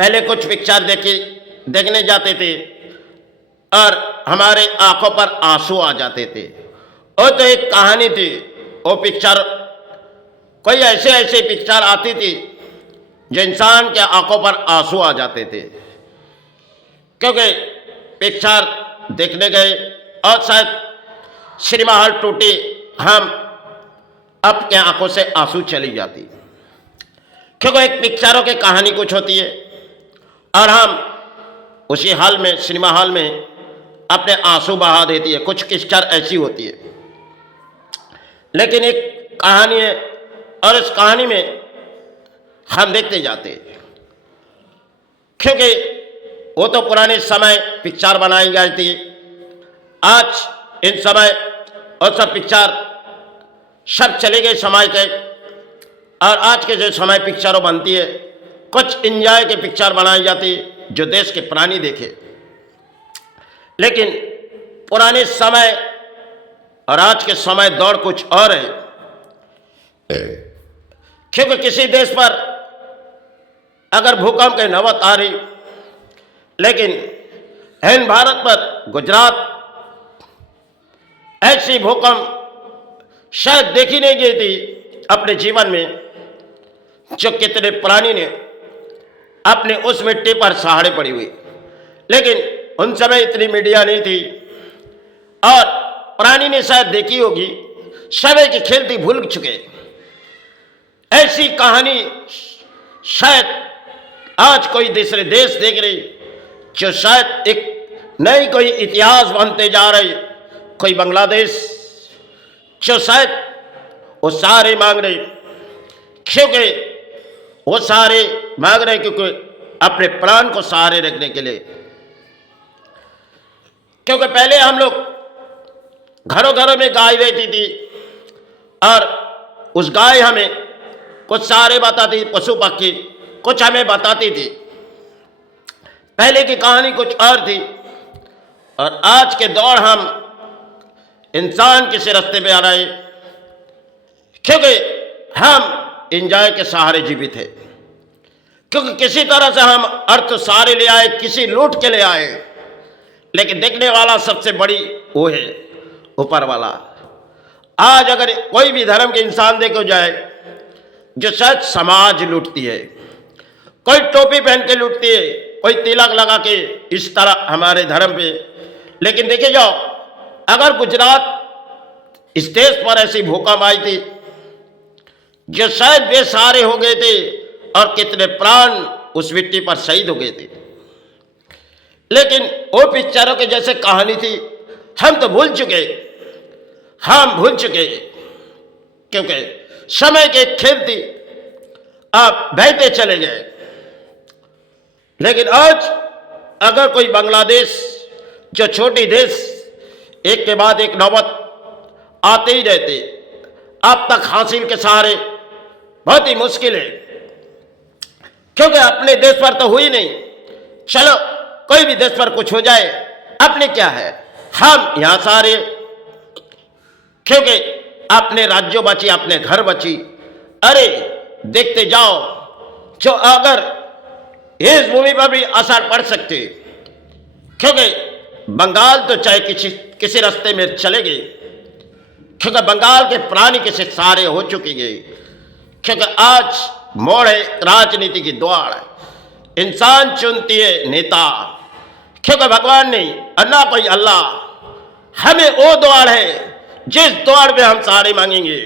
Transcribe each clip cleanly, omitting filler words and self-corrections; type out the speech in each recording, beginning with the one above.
पहले कुछ पिक्चर देखने जाते थे और हमारे आंखों पर आंसू आ जाते थे। वो तो एक कहानी थी, वो पिक्चर कोई ऐसे ऐसे पिक्चर आती थी जो इंसान के आंखों पर आंसू आ जाते थे, क्योंकि पिक्चर देखने गए और शायद सिनेमा हॉल टूटे, हम अपने आंखों से आंसू चली जाती, क्योंकि एक पिक्चरों की कहानी कुछ होती है और हम उसी हॉल में, सिनेमा हॉल में अपने आंसू बहा देती है। कुछ पिक्चर ऐसी होती है, लेकिन एक कहानी है और इस कहानी में हम देखते जाते हैं, क्योंकि वो तो पुराने समय पिक्चर बनाई गई थी। आज इन समय और सब पिक्चर सब चले गए समय के, और आज के जो समय पिक्चरों बनती है, कुछ इंजॉय के पिक्चर बनाई जाती है जो देश के प्राणी देखे। लेकिन पुराने समय और आज के समय दौड़ कुछ और है, क्योंकि किसी देश पर अगर भूकंप की नौबत आ रही, लेकिन इन भारत पर गुजरात ऐसी भूकंप शायद देखी नहीं गई थी अपने जीवन में, जो कितने प्राणी ने अपने उस मिट्टी पर सहारे पड़ी हुई। लेकिन उन समय इतनी मीडिया नहीं थी और प्राणी ने शायद देखी होगी, समय की खेलती भूल चुके। ऐसी कहानी शायद आज कोई दूसरे देश देख रही, जो शायद एक नई कोई इतिहास बनते जा रही। कोई बांग्लादेश जो शायद वो सारे मांग रहे, क्योंकि वो सारे मांग रहे क्योंकि अपने प्राण को सहारे रखने के लिए। क्योंकि पहले हम लोग घरों घरों में गाय रहती थी और उस गाय हमें कुछ सहारे बताती, पशु पक्षी कुछ हमें बताती थी। पहले की कहानी कुछ और थी और आज के दौर हम इंसान किसी रास्ते पे आ रहे, क्योंकि हम एंजॉय के सहारे जीवित है। क्योंकि किसी तरह से हम अर्थ सहारे ले आए, किसी लूट के ले आए, लेकिन देखने वाला सबसे बड़ी वो है ऊपर वाला। आज अगर कोई भी धर्म के इंसान देखो जाए, जो शायद समाज लूटती है, कोई टोपी पहन के लूटती है, कोई तिलक लगा के इस तरह हमारे धर्म पे। लेकिन देखे जाओ, अगर गुजरात इस देश पर ऐसी भूकंप आई थी जो शायद बेसहारे हो गए थे और कितने प्राण उस मिट्टी पर शहीद हो गए थे, लेकिन वो पिक्चरों के जैसे कहानी थी, हम तो भूल चुके, हम भूल चुके, क्योंकि समय के खेलती आप बहते चले गए। लेकिन आज अगर कोई बांग्लादेश जो छोटी देश एक के बाद एक नौबत आते ही रहते, अब तक हासिल के सहारे बहुत ही मुश्किल है, क्योंकि अपने देश पर तो हुई नहीं। चलो कोई भी देश पर कुछ हो जाए, अपने क्या है, हम यहां सारे, क्योंकि अपने राज्यों बची, अपने घर बची। अरे देखते जाओ, जो अगर इस भूमि पर भी असर पड़ सकते, क्योंकि बंगाल तो चाहे किसी रास्ते में चले गए, क्योंकि बंगाल के प्राणी किसी सारे हो चुके गए, क्योंकि आज मोड़ है राजनीति की द्वार। इंसान चुनती है नेता, क्योंकि भगवान नहीं और ना कोई अल्लाह, हमें वो द्वार है जिस द्वार में हम सारे मांगेंगे।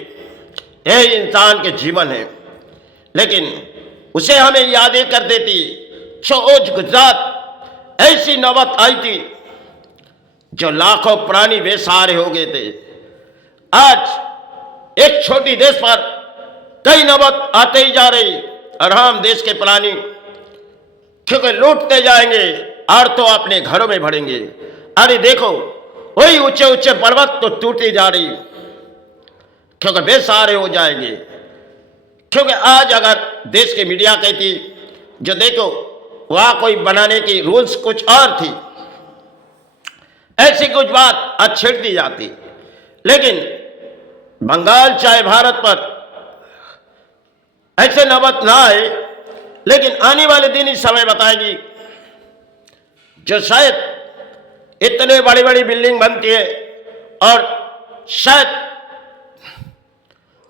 यही इंसान के जीवन है, लेकिन उसे हमें यादें कर देती। जो गुजरात ऐसी नौबत आई थी जो लाखों प्राणी बेसहारे हो गए थे, आज एक छोटी देश पर कई नौबत आते ही जा रही और हम देश के प्राणी क्योंकि लूटते जाएंगे और तो अपने घरों में भरेंगे। अरे देखो, वही ऊंचे ऊंचे पर्वत तो टूटी जा रही, क्योंकि बेसहारे हो जाएंगे। क्योंकि आज अगर देश की मीडिया कहती, जो देखो वहां कोई बनाने की रूल्स कुछ और थी, ऐसी कुछ बात आज छेड़ दी जाती। लेकिन बंगाल चाहे भारत पर ऐसे नौबत ना आए, लेकिन आने वाले दिन ही समय बताएगी, जो शायद इतने बड़ी बड़ी बिल्डिंग बनती है और शायद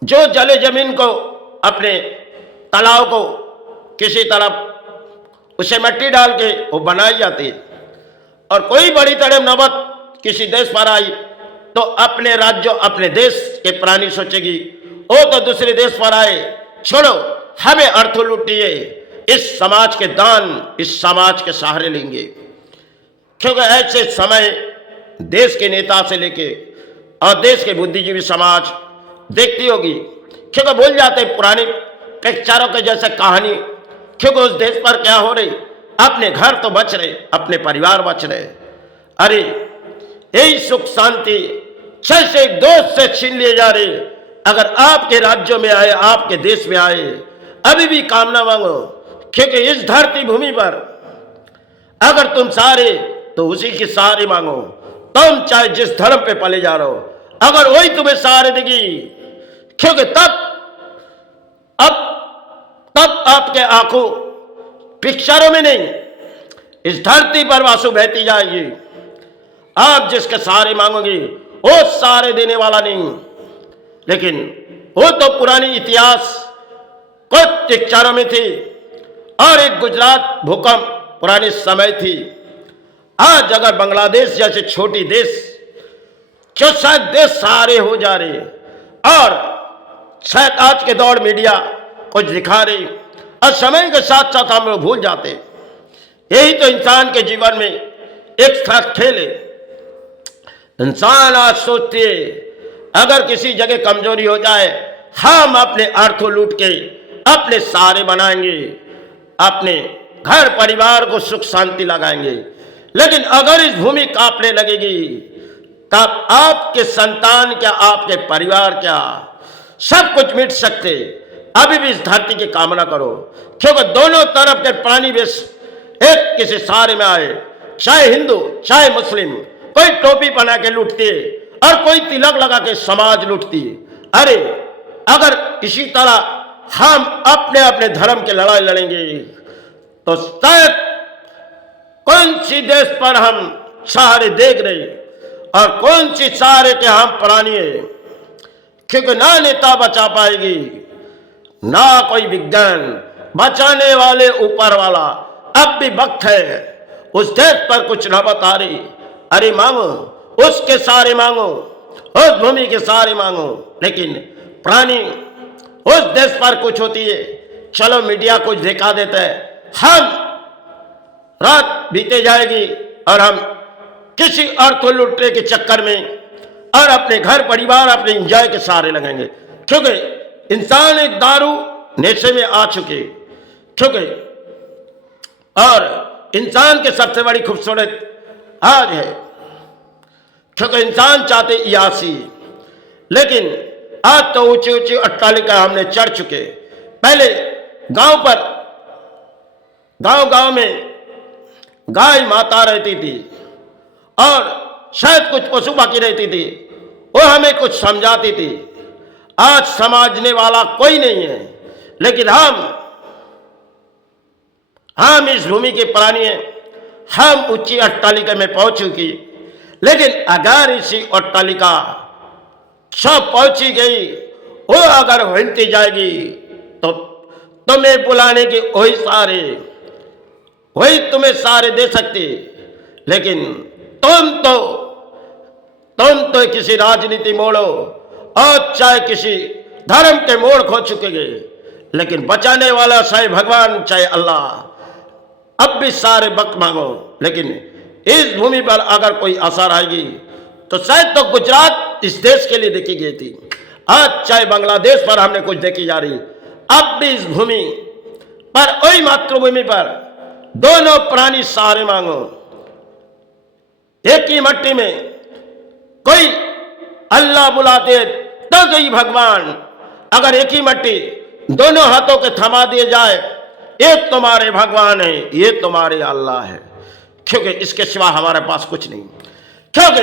जो जले जमीन को, अपने तालाब को किसी तरफ उसे मिट्टी डाल के वो बनाई जाती है, और कोई बड़ी तरह नौबत किसी देश पर आई तो अपने राज्य अपने देश के प्राणी सोचेगी, वो तो दूसरे देश पर आए, छोड़ो हमें अर्थ लुटिए, इस समाज के दान इस समाज के सहारे लेंगे। क्योंकि ऐसे समय देश के नेता से लेके और देश के बुद्धिजीवी समाज देखती होगी, क्योंकि भूल जाते पुरानी पिक्चरों के जैसे कहानी, क्योंकि उस देश पर क्या हो रही, अपने घर तो बच रहे, अपने परिवार बच रहे। अरे यही सुख शांति जैसे एक दोस्त से छीन लिए जा रहे, अगर आपके राज्यों में आए, आपके देश में आए, अभी भी कामना मांगो, क्योंकि इस धरती भूमि पर अगर तुम सारे तो उसी की सहारे मांगो। तुम चाहे जिस धर्म पे पले जा रहे हो, अगर वही तुम्हें सहारे देगी, क्योंकि तब आपके आंखों पिक्चरों में नहीं, इस धरती पर आंसू बहती जाएगी। आप जिसके सहारे मांगोगे वो सहारे देने वाला नहीं, लेकिन वो तो पुरानी इतिहास कुछ पिक्चरों में थी, और एक गुजरात भूकंप पुराने समय थी। आज अगर बांग्लादेश जैसे छोटी देश, जो शायद देश सहारे हो जा रहे, और शायद आज के दौर मीडिया कुछ दिखा रही और समय के साथ साथ हम लोग भूल जाते। यही तो इंसान के जीवन में एक साथ खेल है। इंसान आज सोचते है अगर किसी जगह कमजोरी हो जाए, हम अपने अर्थों लूट के अपने सहारे बनाएंगे, अपने घर परिवार को सुख शांति लगाएंगे। लेकिन अगर इस भूमि कांपने लगेगी, तब आपके संतान क्या, आपके परिवार क्या, सब कुछ मिट सकते। अभी भी इस धरती की कामना करो, क्योंकि दोनों तरफ के प्राणी बेश एक किसी सहारे में आए, चाहे हिंदू चाहे मुस्लिम। कोई टोपी पहना के लूटती है और कोई तिलक लगा के समाज लूटती है। अरे अगर इसी तरह हम अपने अपने धर्म की लड़ाई लड़ेंगे तो शायद कौन सी देश पर हम सहारे देख रहे और कौन सी सहारे के हम प्राणी है, क्योंकि ना नेता बचा पाएगी, ना कोई विज्ञान बचाने वाले ऊपर वाला। अब भी वक्त है, उस देश पर कुछ न बता रही, अरे मांगो उसके सहारे मांगो, उस भूमि के सहारे मांगो। लेकिन प्राणी उस देश पर कुछ होती है, चलो मीडिया कुछ दिखा देता है, हम रात बीते जाएगी और हम किसी अर्थ लुटने के चक्कर में और अपने घर परिवार अपने एंजॉय के सहारे लगेंगे। क्योंकि इंसान एक दारू नशे में आ चुके, क्योंकि और इंसान के सबसे बड़ी खूबसूरत आज है, क्योंकि इंसान चाहते यासी। लेकिन आज तो ऊंची ऊंची अट्टालिका हमने चढ़ चुके। पहले गांव में गाय माता रहती थी और शायद कुछ पशु बाकी रहती थी, वो हमें कुछ समझाती थी। आज समझने वाला कोई नहीं है, लेकिन हम इस भूमि के प्राणी हैं, हम ऊंची अट्टालिका में पहुंच चुकी। लेकिन अगर इसी अट्टालिका सब पहुंची गई, वो अगर हिलती जाएगी तो तुम्हें बुलाने के वही सारे, वही तुम्हें सारे दे सकते। लेकिन तुम तो किसी राजनीति मोड़ो और चाहे किसी धर्म के मोड़ खो चुके गए, लेकिन बचाने वाला चाहे भगवान चाहे अल्लाह, अब भी सारे वक्त मांगो। लेकिन इस भूमि पर अगर कोई असर आएगी तो शायद तो गुजरात इस देश के लिए देखी गई थी, आज चाहे बांग्लादेश पर हमने कुछ देखी जा रही। अब भी इस भूमि पर, वही मातृभूमि पर दोनों प्राणी सहारे मांगो। एक ही मट्टी में कोई अल्लाह बुलाते तो कोई भगवान। अगर एक ही मट्टी दोनों हाथों के थमा दिए जाए, एक तुम्हारे भगवान है, ये तुम्हारे अल्लाह है, क्योंकि इसके सिवा हमारे पास कुछ नहीं। क्योंकि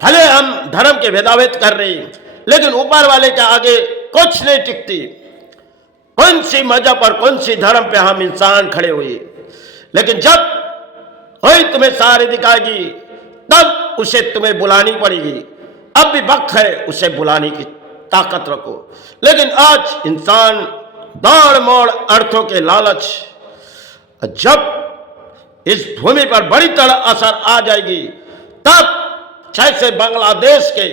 भले हम धर्म के भेदाभेद कर रहे हैं, लेकिन ऊपर वाले के आगे कुछ नहीं टिकती। कौन सी मजहब और कौन सी धर्म पे हम इंसान खड़े हुए, लेकिन जब वही तुम्हें सारे दिखाएगी तब उसे तुम्हें बुलानी पड़ेगी। अब भी वक्त है उसे बुलाने की ताकत रखो। लेकिन आज इंसान दौड़ मोड़ अर्थों के लालच, जब इस भूमि पर बड़ी तरह असर आ जाएगी तब जैसे बांग्लादेश के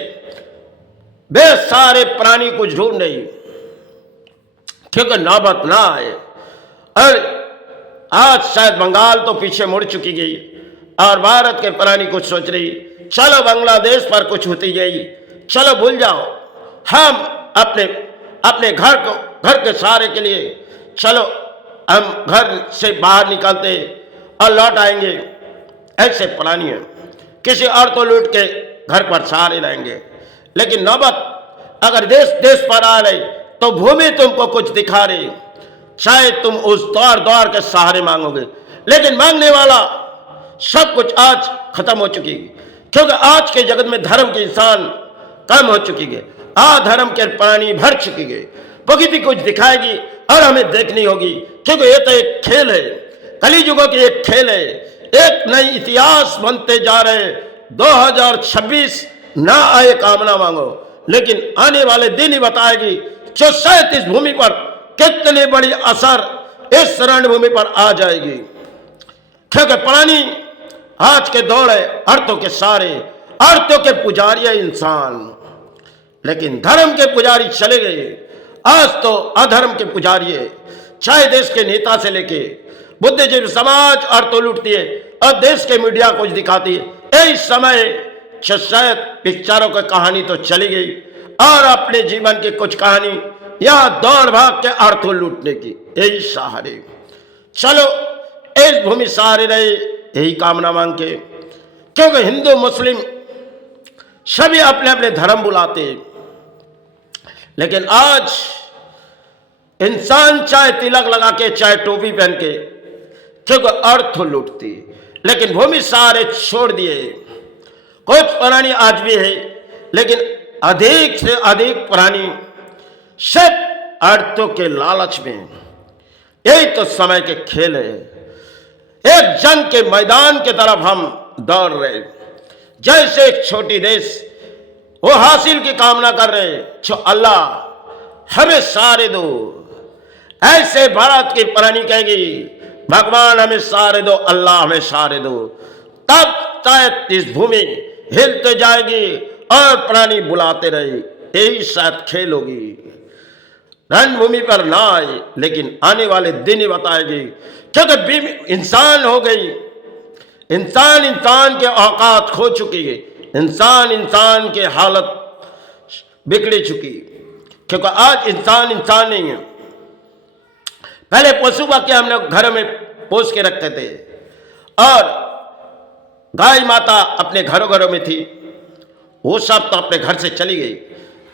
बे सारे प्राणी को ढूंढ नहीं, क्योंकि नौबत ना आए। और आज शायद बंगाल तो पीछे मुड़ चुकी गई और भारत के प्राणी कुछ सोच रही, चलो बांग्लादेश पर कुछ होती गई, चलो भूल जाओ, हम अपने घर के सहारे के लिए चलो हम घर से बाहर निकलते और लौट आएंगे। ऐसे प्राणी हैं, किसी और को लूट के घर पर सहारे रहेंगे। लेकिन नौबत अगर देश देश पर आ रही तो भूमि तुमको कुछ दिखा रही, चाहे तुम उस द्वार के सहारे मांगोगे, लेकिन मांगने वाला सब कुछ आज खत्म हो चुकी है। क्योंकि आज के जगत में धर्म के इंसान कम हो चुकी है, अधर्म के प्राणी भर चुकी है। प्रकृति कुछ दिखाएगी और हमें देखनी होगी, क्योंकि ये तो एक खेल है, कलियुगों की एक खेल है। एक नई इतिहास बनते जा रहे 2026 ना आए कामना मांगो, लेकिन आने वाले दिन ही बताएगी जो शायद इस भूमि पर कितनी बड़ी असर इस रणभूमि पर आ जाएगी। क्योंकि प्राणी आज के दौर है अर्थों के सारे, अर्थों के पुजारी है इंसान, लेकिन धर्म के पुजारी चले गए। आज तो अधर्म के पुजारी है, चाहे देश के नेता से लेके बुद्धिजीवी समाज अर्थ लूटती है और देश के मीडिया कुछ दिखाती है। इस समय शायद पिक्चरों की कहानी तो चली गई और अपने जीवन की कुछ कहानी या दौड़ भाग के अर्थ लूटने की, यही सहारे। चलो इस भूमि सहारे रहे, यही कामना मांग के, क्योंकि हिंदू मुस्लिम सभी अपने अपने धर्म बुलाते, लेकिन आज इंसान चाहे तिलक लगा के चाहे टोपी पहन के, क्योंकि अर्थ लूटती, लेकिन भूमि सहारे छोड़ दिए। कुछ प्राणी आज भी है, लेकिन अधिक से अधिक प्राणी सिर्फ अर्थों के लालच में। यही तो समय के खेल है। एक जंग के मैदान की तरफ हम दौड़ रहे, जैसे एक छोटी देश वो हासिल की कामना कर रहे, जो अल्लाह हमें सारे दो। ऐसे भारत की प्राणी कहेगी भगवान हमें सारे दो, अल्लाह हमें सारे दो, तब शायद इस भूमि हिलते जाएगी और प्राणी बुलाते रहे। यही शायद खेल होगी। रणभूमि पर ना आए, लेकिन आने वाले दिन ही बताएगी, क्योंकि इंसान हो गई, इंसान के औकात खो चुकी है, इंसान के हालत बिगड़ी चुकी, क्योंकि आज इंसान नहीं है। पहले पशु पक्षी हम लोग घर में पोस के रखते थे और गाय माता अपने घरों में थी, वो सब तो अपने घर से चली गई,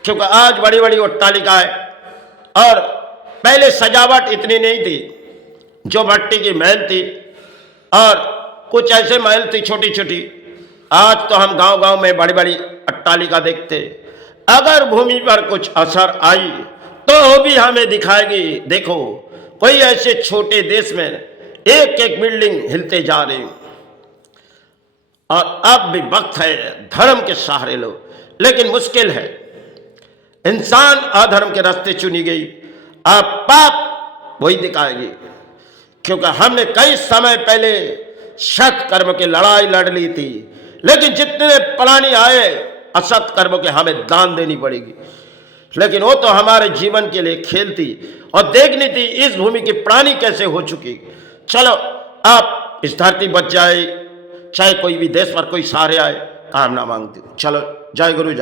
क्योंकि आज बड़ी बड़ी अट्टालिकाएं और पहले सजावट इतनी नहीं थी, जो भट्टी की महल थी और कुछ ऐसे महल थी छोटी छोटी। आज तो हम गांव में बड़ी बड़ी अट्टालिका देखते। अगर भूमि पर कुछ असर आई तो वो भी हमें दिखाएगी, देखो कोई ऐसे छोटे देश में एक एक बिल्डिंग हिलते जा रही। और अब भी वक्त है धर्म के सहारे लो, लेकिन मुश्किल है। इंसान अधर्म के रास्ते चुनी गई, अब पाप वही दिखाएगी, क्योंकि हमने कई समय पहले सत कर्म की लड़ाई लड़ ली थी, लेकिन जितने प्राणी आए असत कर्म के हमें दान देनी पड़ेगी। लेकिन वो तो हमारे जीवन के लिए खेल थी और देखनी थी इस भूमि की प्राणी कैसे हो चुकी। चलो आप इस धरती बच जाए, चाहे कोई भी देश पर कोई सहारे आए, कामना मांगती। चलो जय गुरु।